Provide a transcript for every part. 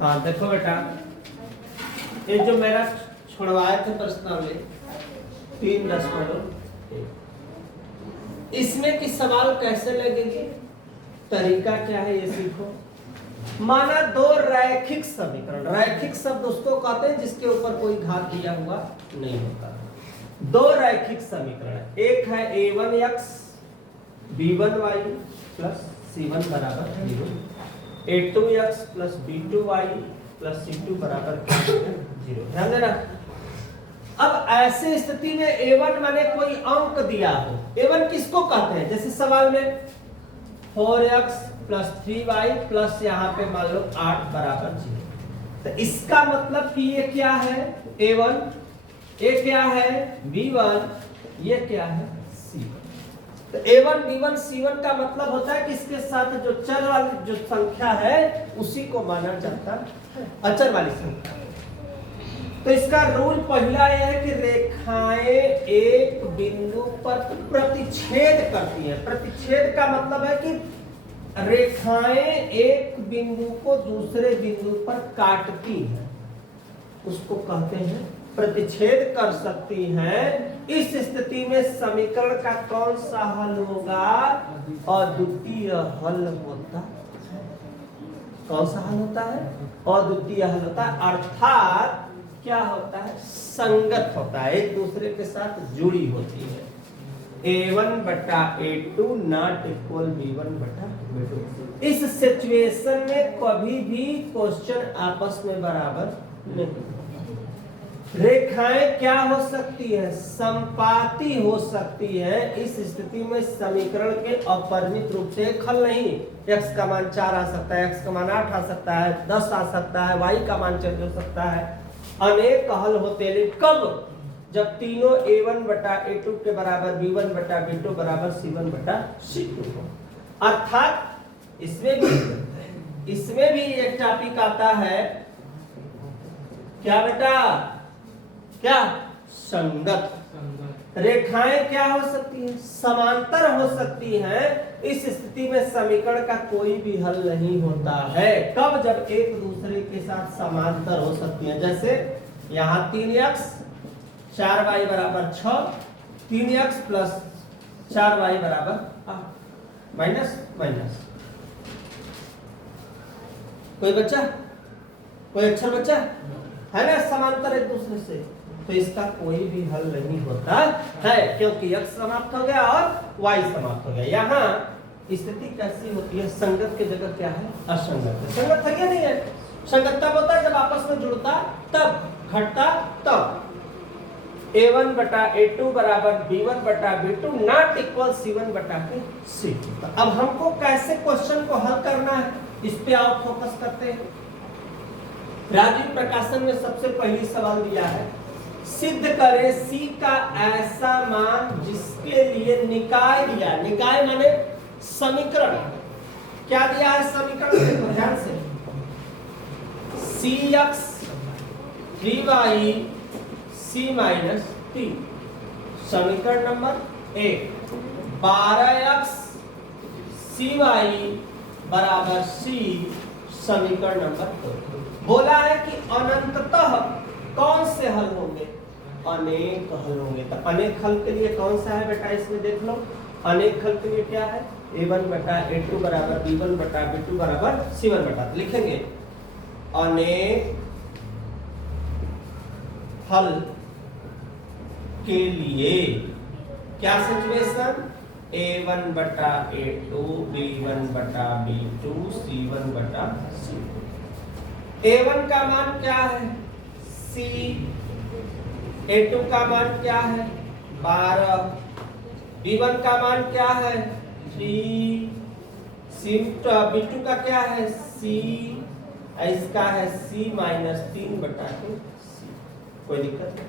हाँ देखो बेटा, ये जो मेरा छुड़वाए थे प्रश्नावली 3.1, इसमें की सवाल कैसे लगेगी, तरीका क्या है ये सीखो। माना दो रैखिक समीकरण, रैखिक शब्द उसको कहते हैं जिसके ऊपर कोई घात दिया हुआ नहीं होता। दो रैखिक समीकरण, एक है a1x b1y प्लस c1 बराबर 0, a2x plus b2y plus c2 बराबर 0। ध्यान देना। अब ऐसे स्थिति में a1 माने कोई अंक दिया हो, a1 किसको कहते हैं, जैसे सवाल में 4x प्लस 3y प्लस यहाँ पे मान लो 8 बराबर 0। तो इसका मतलब कि ये क्या है a1, ये क्या है b1, ये क्या है c1। तो a1 b1 c1 का मतलब होता है कि इसके साथ जो चर वाली जो संख्या है उसी को माना जाता है अचर वाली संख्या। तो इसका रूल पहला यह है कि रेखाएं एक बिंदु पर प्रतिच्छेद करती हैं। प्रतिच्छेद का मतलब है कि रेखाएं एक बिंदु को दूसरे बिंदु पर काटती हैं, उसको कहते हैं प्रतिच्छेद कर सकती हैं। इस स्थिति में समीकरण का कौन सा हल होगा, अद्वितीय हल होता है। कौन सा हल होता है, अद्वितीय हल होता है, अर्थात क्या होता है, संगत होता है, एक दूसरे के साथ जुड़ी होती है। a1 बटा a2 नॉट इक्वल b1 बटा b2। इस सिचुएशन में कभी भी क्वेश्चन आपस में बराबर नहीं। रेखाएं क्या हो सकती है, संपाती हो सकती है। इस स्थिति में समीकरण के अपरिमित रूप से एक हल नहीं, x का मान 4 आ सकता है, x का मान 8 आ सकता है, 10 आ सकता है, y का मान चेंज हो सकता है, अनेक हल होते हैं। कब, जब तीनों a1 बटा a2 के बराबर b1 बटा b2 बराबर c1 बटा c2 हो। अर्थात इसमें भी एक टॉपिक आता है, क्या बेटा, क्या, संगत। रेखाएं क्या हो सकती हैं, समांतर हो सकती हैं। इस स्थिति में समीकरण का कोई भी हल नहीं होता है। कब, जब एक दूसरे के साथ समांतर हो सकती हैं। जैसे यहाँ 3x 4y बराबर 6, 3x प्लस 4y बराबर 8, माइनस माइनस। कोई बच्चा, कोई अक्षर बच्चा है ना, समांतर एक दूसरे से, तो इसका कोई भी हल नहीं होता है, क्योंकि x समाप्त हो गया और y समाप्त हो गया। यहाँ स्थिति कैसी होती है, संगत की जगह क्या है, असंगत। संगत है या नहीं है, संगत तब होता है जब आपस में जुड़ता, तब घटता, तब। a1 बटा a2 बराबर b1 बटा b2 नॉट इक्वल c1 बटा c2। तो अब हमको कैसे क्वेश्चन को हल करना है, इस पे आओ फोकस करते हैं। राजीव प्रकाशन में सबसे पहली सवाल दिया है, सिद्ध करें C का ऐसा मान जिसके लिए निकाय दिया, निकाय माने समीकरण, क्या दिया है समीकरण, देखो ध्यान से, cx 3y c माइनस 3, समीकरण नंबर 1। 12x cy बराबर c, समीकरण नंबर 2। बोला है कि अनंततः कौन से हल होंगे, अनेक हल होंगे। तो अनेक हल के लिए कौन सा है बेटा, इसमें देख लो। अनेक हल के लिए क्या है, a1 बटा a2 बराबर b1 बटा b2 बराबर c1 बटा, लिखेंगे अनेक हल के लिए क्या सिचुएशन, a1 बटा a2 b1 बटा b2 c1 बटा c2। a1 का मान क्या है c, a2 का मान क्या है 12, b1 का मान क्या है 3, b2 का क्या है c, इसका है c माइनस 3 बटा 2। कोई दिक्कत नहीं।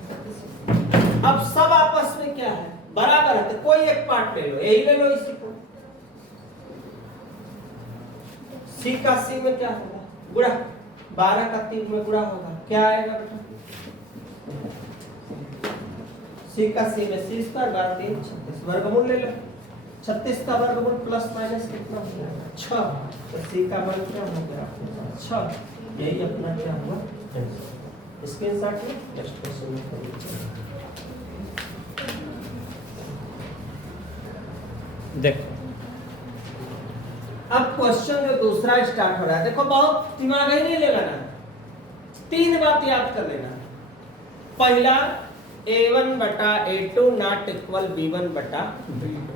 अब सब आपस में क्या है, बराबर है, तो कोई एक पार्ट ले लो, यही ले लो, इसी को। c का c में क्या होगा, गुणा, 12 का 3 में गुणा होगा, क्या आएगा बेटा, c का c में c स्क्वायर, 12 3 36, वर्गमूल ले लो, 36 का वर्गमूल प्लस माइनस कितना हो गया 6, तो सी का मान क्या हो गया आपके पास 6। यही अपना क्या हुआ आंसर। स्क्रीनशॉट ले, नेक्स्ट क्वेश्चन में करिए। देखो अब क्वेश्चन जो दूसरा स्टार्ट हो रहा है, देखो बहुत दिमाग ही नहीं लगाना, 3 बात याद कर लेना। पहला a1 बटा a2 नॉट इक्वल b1 बटा b2।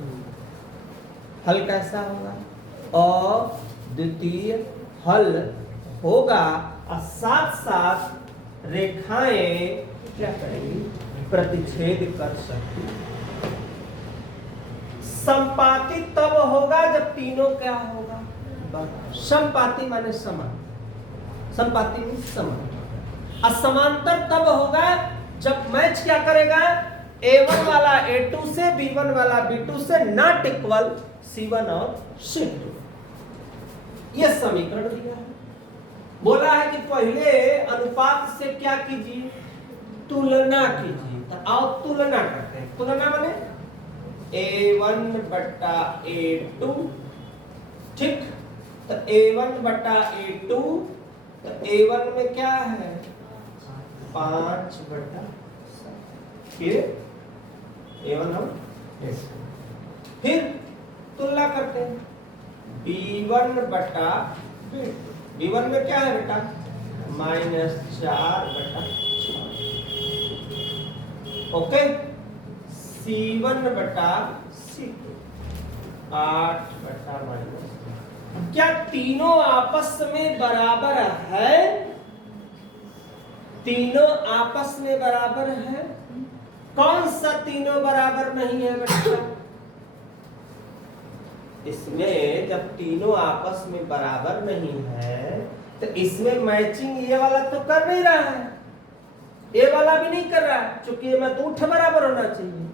हल कैसा होगा? और द्वितीय हल होगा और साथ साथ रेखाएं क्या करेंगी? प्रतिच्छेद कर सकती। संपाती तब होगा जब तीनों क्या होगा? समपाती माने समान, संपाती में समान। असमांतर तब होगा जब मैच क्या करेगा? a1 वाला a2 से, b1 वाला b2 से नॉट इक्वल c1 और c2। यह समीकरण दिया है। बोला है कि पहले अनुपात से क्या कीजिए? तुलना कीजिए। तो आओ तुलना करते हैं। तुलना माने a1 बटा a2, ठीक। तो a1 बटा a2, तो a1 में क्या है? 5 बटा 7। फिर a1 हम फिर तुलना करते हैं b1 बटा b2। b1 में क्या है बेटा? -4 बटा 6। ओके। c1 बटा c2 8 बटा -। क्या तीनों आपस में बराबर है? तीनों आपस में बराबर है। कौन सा तीनों बराबर नहीं है बेटा? इसमें जब तीनों आपस में बराबर नहीं है तो इसमें मैचिंग ये वाला तो कर नहीं रहा है, ये वाला भी नहीं कर रहा है, क्योंकि ये में 2 बराबर होना चाहिए।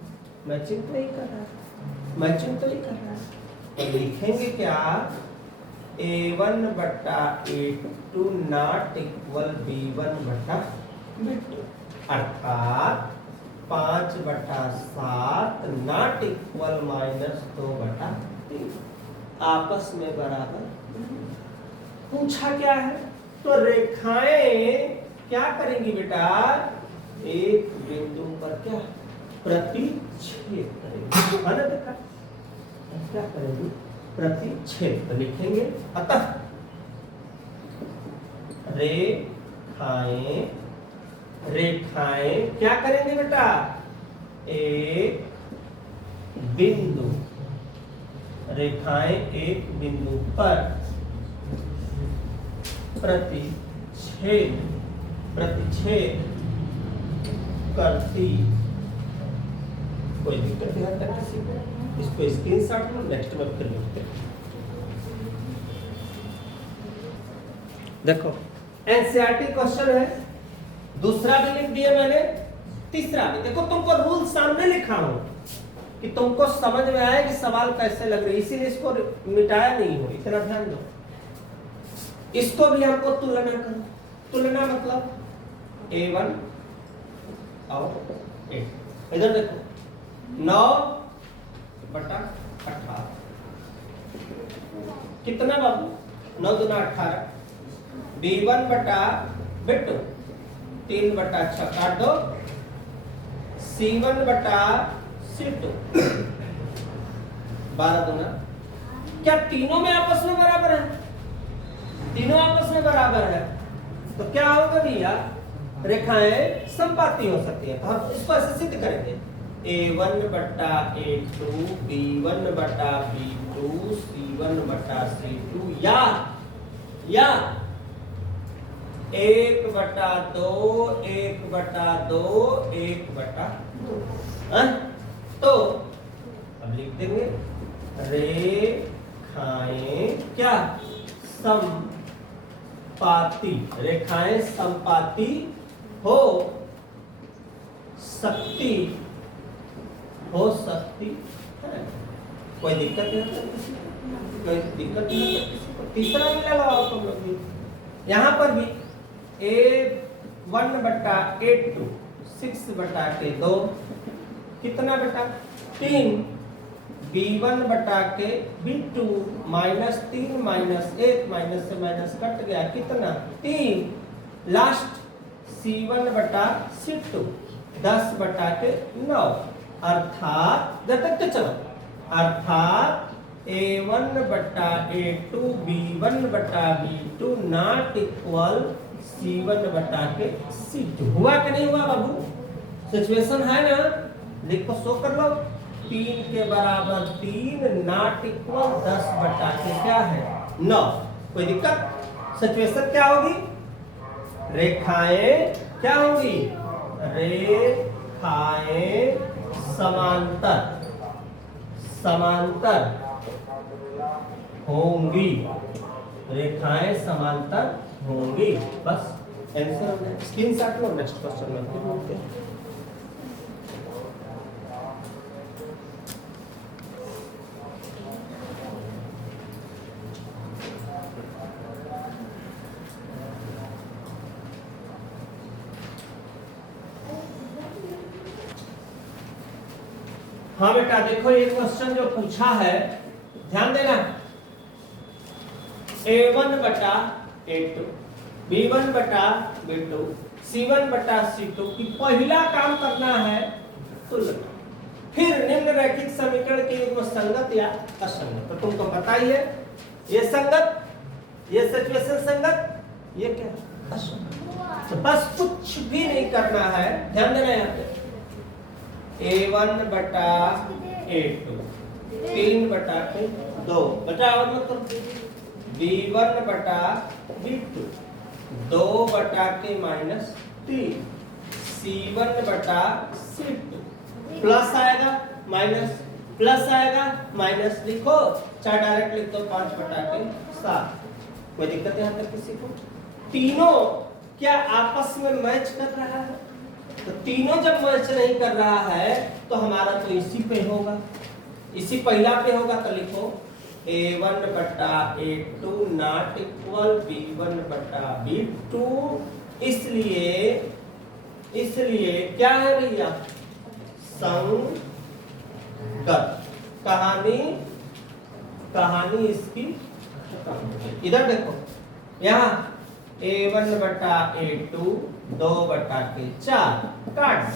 मैचिंग तो नहीं कर रहा है, मैचिंग तो नहीं कर रहा है। तो लिखेंगे क्या? a1 बटा a2 नॉट इक्वल b1 बटा b2, अर्थात 5 बटा 7 नॉट इक्वल -2 बटा 3। आपस में बराबर। पूछा क्या है? तो रेखाएं क्या करेंगी बेटा? एक बिंदु पर क्या प्रतिच्छेद करेंगी, है ना बेटा? क्या करेंगी? प्रतिच्छेद। तो लिखेंगे अतः रेखाएं क्या करेंगे बेटा? एक बिंदु, रेखाएं एक बिंदु पर प्रतिच्छेद करती। कोई दिक्कत नहीं आता किसी को? इसको स्क्रीनशॉट लो, नेक्स्ट में फिर लिखते हैं। देखो एनसीईआरटी क्वेश्चन है, दूसरा भी लिख दिया मैंने, तीसरा भी। देखो तुमको रूल सामने लिखा हूं कि तुमको समझ में आए कि सवाल कैसे लग रहे, इसीलिए इसको मिटाया नहीं हो, इतना ध्यान दो। इसको भी हमको तुलना करो। तुलना मतलब a1 और a। इधर देखो 9 बटा 18 कितना बाबू? 9 दूना 18। b1 बटा b2 3 बटा 6 काट दो। c1 बटा c2 12 दूना। क्या तीनों में आपस में बराबर है? तीनों आपस में बराबर है तो क्या होगा भैया? रेखाएं समपाती हो सकती है। तो हम इसको ऐसे सिद्ध करेंगे a1 बटा a2 b1 बटा b2 c1 बटा c2 या 1 बटा 2 1 बटा 2 1 बटा 2। तो अब लिख देंगे रेखाएं क्या? समपाती। रेखाएं समपाती हो सकती है। कोई दिक्कत नहीं है किसी को? कोई दिक्कत नहीं है किसी को? तीसरा भी लगाओ तुम लोग भी। यहाँ पर भी a1 बटा a2 6 बटा 2 कितना बेटा? 3। B1 बटा के B2 माइनस 3 माइनस 1 माइनस से माइनस कट गया कितना 3 लास्ट C1 बटा C2 10 बटा के 9 अर्थात जब तक तो चलो अर्थात A1 बटा A2 B1 बटा B2 नॉट इक्वल C1 बटा के C2 हुआ कि नहीं हुआ बाबू सिचुएशन है ना लिखो शो कर लो 3 के बराबर 3 नॉट इक्वल 10 बटा के क्या है 9 कोई दिक्कत सिचुएशन क्या होगी रेखाएं क्या होंगी रेखाएं समांतर समांतर होंगी रेखाएं समांतर होंगी बस आंसर स्क्रीनशॉट लो नेक्स्ट क्वेश्चन में फिर बोलते हैं हाँ बेटा देखो ये क्वेश्चन जो पूछा है ध्यान देना A1 बटा A2 B1 बटा B2 C1 बटा C2 की पहला काम करना है तुलना फिर निम्न रैखिक समीकरण के युग्म संगत या असंगत तो तुमको पता ही है ये संगत ये सिचुएशन संगत ये क्या असंगत तो बस कुछ भी नहीं करना है ध्यान देना यहाँ पे A1 बटा A2 3 बटा के 2 बटा और मतलब B1 बटा B2 2 बटा के माइनस 3 C1 बटा C2 प्लस आएगा माइनस प्लस आएगा माइनस लिखो चाहे डायरेक्ट लिख दो 5 बटा के 7 कोई दिक्कत यहाँ तक किसी को तीनों क्या आपस में मैच कर रहा है तो तीनों जब मैच नहीं कर रहा है तो हमारा तो इसी पे होगा इसी पहला पे होगा तो लिखो A1 बटा A2 नॉट इक्वल B1 बटा B2 इसलिए क्या है भैया संगत कहानी इसकी इधर देखो यहाँ A1 बटा A2 2 बटा के 4 काट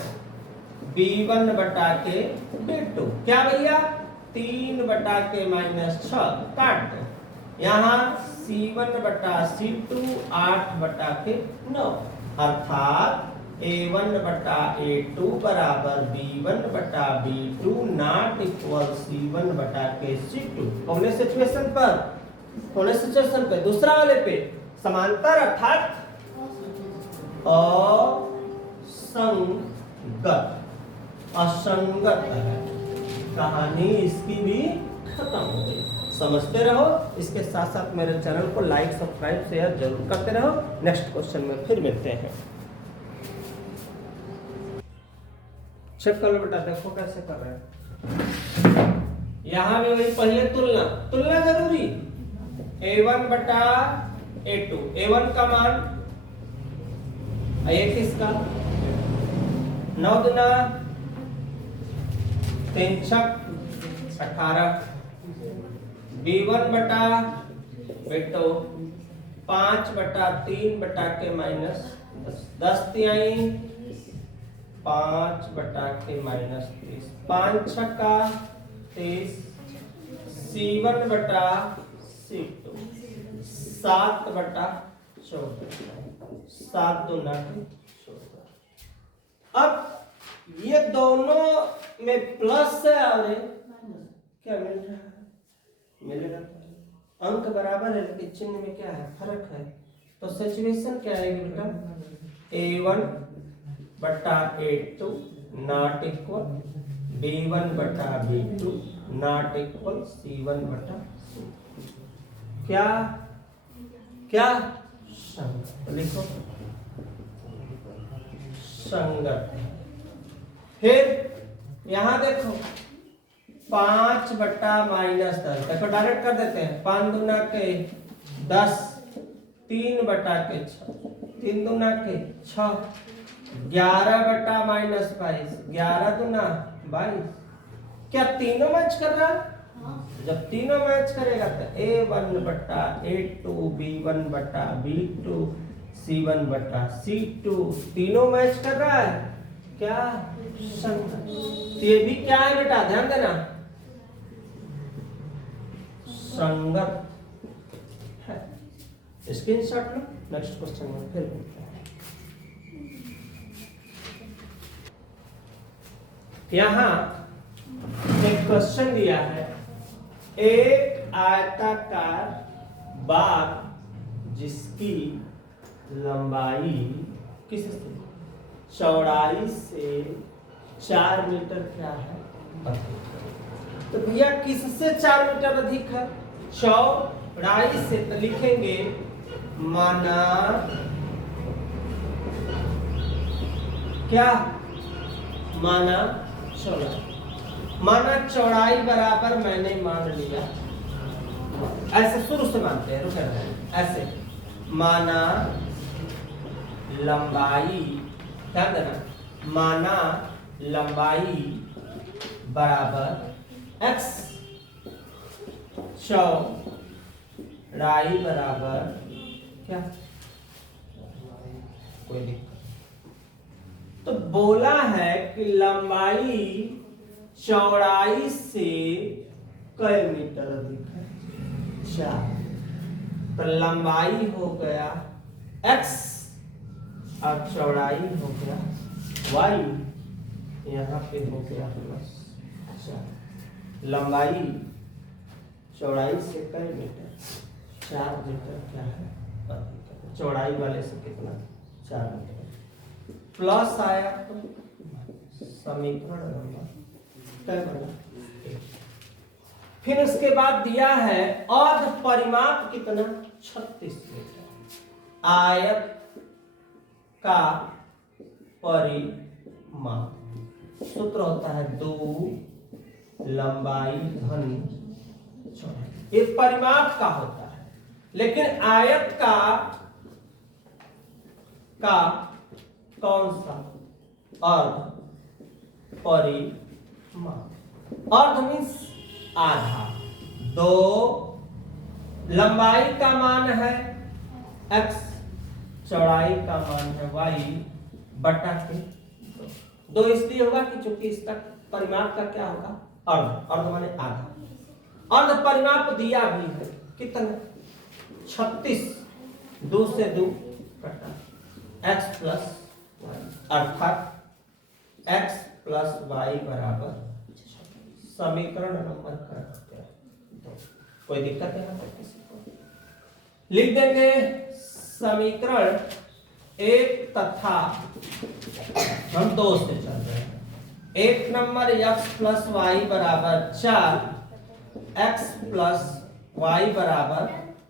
B1 बटा के B2 क्या भैया 3 बटा के माइनस 6 काट दो यहाँ C1 बटा C2 8 बटा के 9 अर्थात A1 बटा A2 बराबर B1 बटा B2 नॉट इक्वल C1 बटा के C2 कौन सिचुएशन पे दूसरा वाले पे समांतर अर्थात असंगत है कहानी इसकी भी खत्म हो गई समझते रहो इसके साथ साथ मेरे चैनल को लाइक सब्सक्राइब शेयर जरूर करते रहो नेक्स्ट क्वेश्चन में फिर मिलते हैं चेक कर लो बेटा देखो कैसे कर रहे हैं यहाँ भी वही पहले तुलना जरूरी A1 बटा A2 A1 का मान ये किसका 9 गुना 3 छक 18 B1 बटा बेटो 5 बटा 3 बटा के माइनस 10 तिहाई 5 बटा के माइनस 30 5 छक्का 30 C1 बटा C2 7 बटा 14 7 दूना 14 अब ये दोनों में प्लस है और क्या मिल रहा है मिलेगा अंक बराबर है लेकिन चिन्ह में क्या है फर्क है तो सिचुएशन क्या आएगी बेटा A1 बटा A2 नॉट इक्वल B1 बटा B2 नॉट इक्वल C1 बटा क्या क्या लिखो संगत फिर यहां देखो 5 बटा माइनस 10 देखो डायरेक्ट कर देते हैं 5 दूना के 10 3 बटा के 6 3 दूना के 6 11 बटा माइनस 22 11 दूना 22 क्या तीनों मैच कर रहा है? जब तीनों मैच करेगा तो A1 बटा A2 B1 बटा B2 C1 बटा C2 तीनों मैच कर रहा है क्या? संगत। तो ये भी क्या है बेटा, ध्यान देना, संगत है। स्क्रीनशॉट लो, नेक्स्ट क्वेश्चन में फिर मिलते हैं। यहां एक क्वेश्चन दिया है, एक आयताकार बाग जिसकी लंबाई किससे चौड़ाई से 4 मीटर क्या है अधिक। तो भैया किससे 4 मीटर अधिक है? चौड़ाई से। तो लिखेंगे माना क्या, माना चौड़ाई, माना चौड़ाई बराबर मैंने मान लिया, ऐसे शुरू से मानते हैं, रुके रहे ऐसे, माना लंबाई, ध्यान देना, माना लंबाई बराबर x, चौड़ाई बराबर क्या, कोई दिक्कत। तो बोला है कि लंबाई चौड़ाई से कई मीटर अधिक है? 4। तो लंबाई हो गया x और चौड़ाई हो गया y, यहाँ पे हो गया +4। लंबाई चौड़ाई से कई मीटर, 4 मीटर क्या है अधिक, चौड़ाई वाले से कितना 4 मीटर, प्लस आया तो समीकरण नंबर क्या बना। फिर उसके बाद दिया है अर्ध परिमाप कितना 36 मीटर, आयत का परिमाप सूत्र होता है 2 लंबाई धन चौड़ाई, ये परिमाप का होता है। लेकिन आयत का कौन सा अर्ध परिमाप, अर्ध मीन्स आधा, 2 लंबाई का मान है x, चौड़ाई का मान है y बटा के 2 इसलिए होगा कि चूंकि इसका परिमाप का क्या होगा अर्ध, अर्ध माने आधा। अर्ध परिमाप दिया भी है कितना 36, 2 से 2 कटा x प्लस y, अर्थात x प्लस y बराबर, समीकरण नंबर करते हैं। तो कोई दिक्कत है ना किसी को? लिख देंगे समीकरण 1 तथा हम 2 से चल रहे हैं। 1 नंबर x प्लस वाई बराबर 4, x प्लस वाई बराबर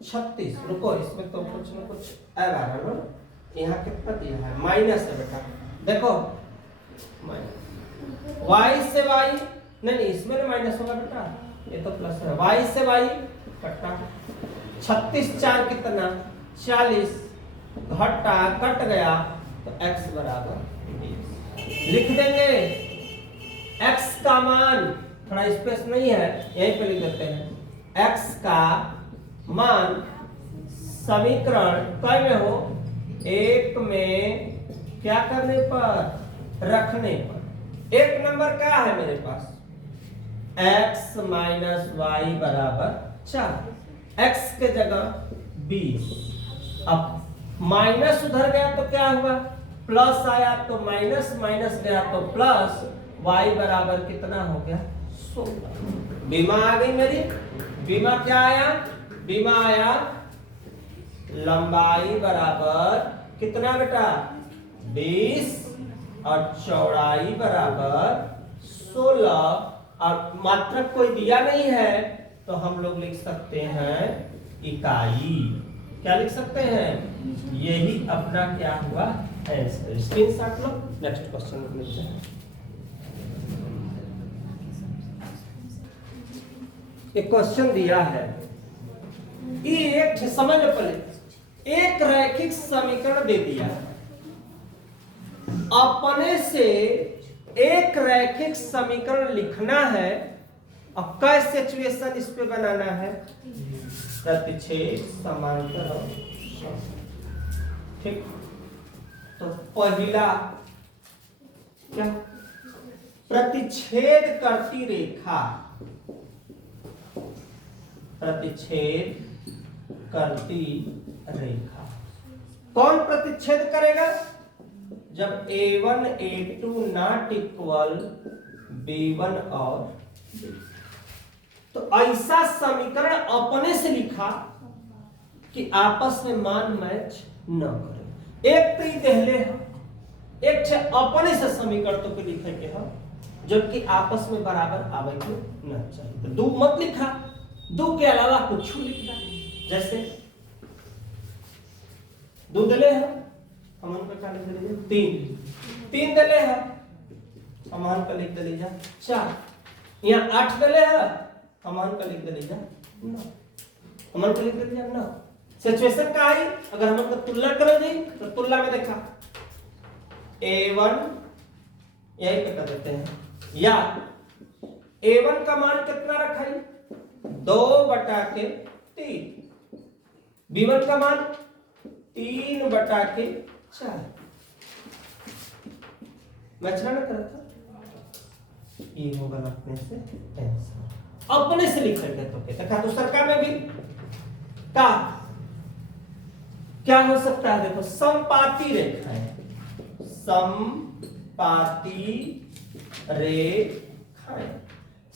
36। रुको, इसमें तो कुछ न कुछ आएगा ना, यहाँ कितना दिया है माइनस है बेटा, देखो माइनस, y से y नहीं, इसमें ना माइनस होगा बेटा, ये तो प्लस है, y से y कटा 36, 4 कितना 40, घटा कट गया तो x बराबर 20। लिख देंगे x का मान, थोड़ा स्पेस नहीं है यहीं पे लिख देते हैं, x का मान समीकरण कई में हो, 1 में क्या करने पर रखने पर। 1 नंबर क्या है मेरे पास x माइनस वाई बराबर 4, x के जगह 20, अब माइनस उधर गया तो क्या हुआ प्लस आया, तो माइनस माइनस गया तो प्लस, y बराबर कितना हो गया 16। बीमा आ गई मेरी, बीमा क्या आया, बीमा आया लंबाई बराबर कितना बेटा 20 और चौड़ाई बराबर 16, और मात्रक कोई दिया नहीं है तो हम लोग लिख सकते हैं इकाई। क्या लिख सकते हैं, यही अपना क्या हुआ आंसर। स्क्रीनशॉट लो, नेक्स्ट क्वेश्चन में मिलते हैं। एक क्वेश्चन दिया है, ये समझ लो पहले, एक रैखिक समीकरण दे दिया, अपने से एक रैखिक समीकरण लिखना है अब क्या सिचुएशन इस पे बनाना है, प्रतिच्छेद समांतर और सम। ठीक, तो पहला क्या, प्रतिच्छेद करती रेखा, प्रतिच्छेद करती रेखा कौन प्रतिच्छेद करेगा, जब A1 A2 not equal B1 और B2। तो ऐसा समीकरण अपने से लिखा कि आपस में मान मैच न करे। एक तो देहले है, एक छे अपने से समीकरण तो के लिखे के है जबकि आपस में बराबर आवे के न चाहिए। तो दो मत लिखा, दो के अलावा कुछ लिखना, जैसे दो दले है हम उनका क्या लिख दे, तीन, तीन दले है हम उनका लिख दे जा चार, यहाँ 8 दले है हम उनका लिख दे जा 9, हम उनका लिख दे जा 9। सिचुएशन का आई, अगर हम उनका तुलना करेंगे तो तुलना में देखा A1 यही पे कर देते हैं, या A1 का मान कितना रखा है 2/3, B1 का मान 3/4। मैचना ना करा था, ये होगा अपने से आंसर, अपने से लिख करके तो देखा दूसरा का में भी का क्या हो सकता है, देखो समपाती रेखाएं, समपाती रेखाएं,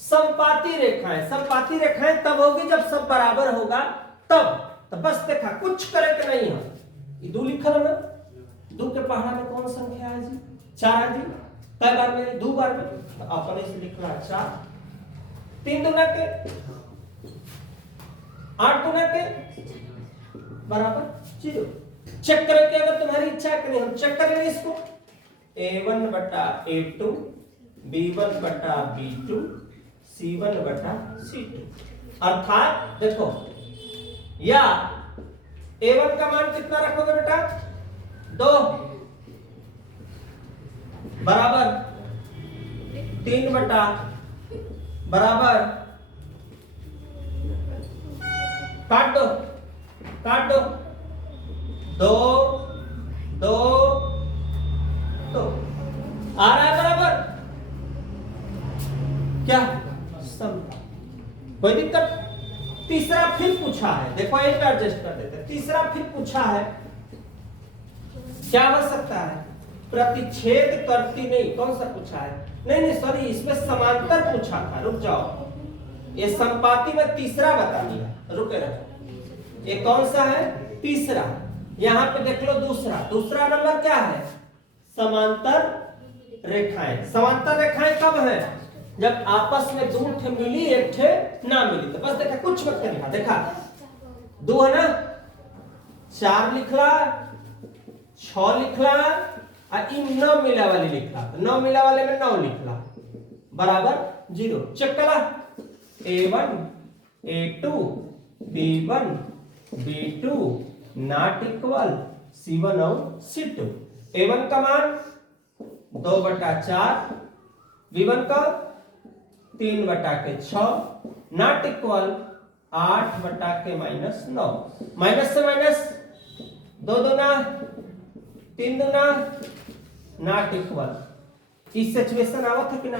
समपाती रेखाएं, समपाती रेखाएं तब होगी जब सब बराबर होगा तब। तो बस देखा कुछ करे के नहीं है, ये 2 लिखल ना, 2 के पहाड़ा में कौन संख्या है जी, 4 है जी, कई बार में 2 बार में, तो अपने से लिखना 4, 3 दूना के 8 दूना के बराबर 0। चेक करके अगर तुम्हारी इच्छा है कि नहीं, हम चेक करेंगे इसको, A1/A2, B1/B2, C1/C2। अर्थात देखो, या A1 का मान कितना रखोगे बेटा 2 बराबर 3 बटा बराबर, काट दो 2 2 2 आ रहा है बराबर, क्या सम, कोई दिक्कत। तीसरा फिर पूछा है, देखो एक एडजस्ट कर देते हैं, तीसरा फिर पूछा है, क्या हो सकता है, प्रतिच्छेद करती नहीं, कौन सा पूछा है, नहीं सॉरी, इसमें समांतर पूछा था, रुक जाओ, ये संपाती में तीसरा बता दिया, रुके रहो, ये कौन सा है तीसरा, यहां पे देख लो दूसरा नंबर क्या है, समांतर रेखाएं। समांतर रेखाएं कब है, जब आपस में 2 ठे मिली 1 ठे ना मिली। तो बस देखा कुछ मत लिखा, देखा 2 है ना, 4 लिखला, 6 लिखला, और इन 9 मिला वाली लिखला, तो 9 मिला वाले में 9 लिखला बराबर 0। चेक करा, A1 A2 B1 B2 not equal C1 और C2। A1 का मान 2/4, B1 का 3/6, नॉट इक्वल 8/-9, माइनस से माइनस 2 दूना 3 दूना नॉट इक्वल। इस सिचुएशन आवत है कि ना,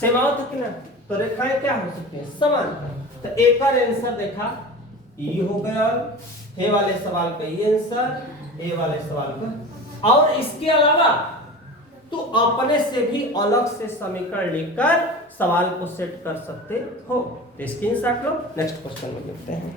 सेम आवत है कि ना, तो रेखाएं क्या हो सकती है समान। तो एक और आंसर देखा, ये हो गया, हे वाले सवाल का ये आंसर, ए वाले सवाल का। और इसके अलावा तो अपने से भी अलग से समीकरण लिखकर सवाल को सेट कर सकते हो। स्क्रीनशॉट लो, नेक्स्ट क्वेश्चन में देखते हैं।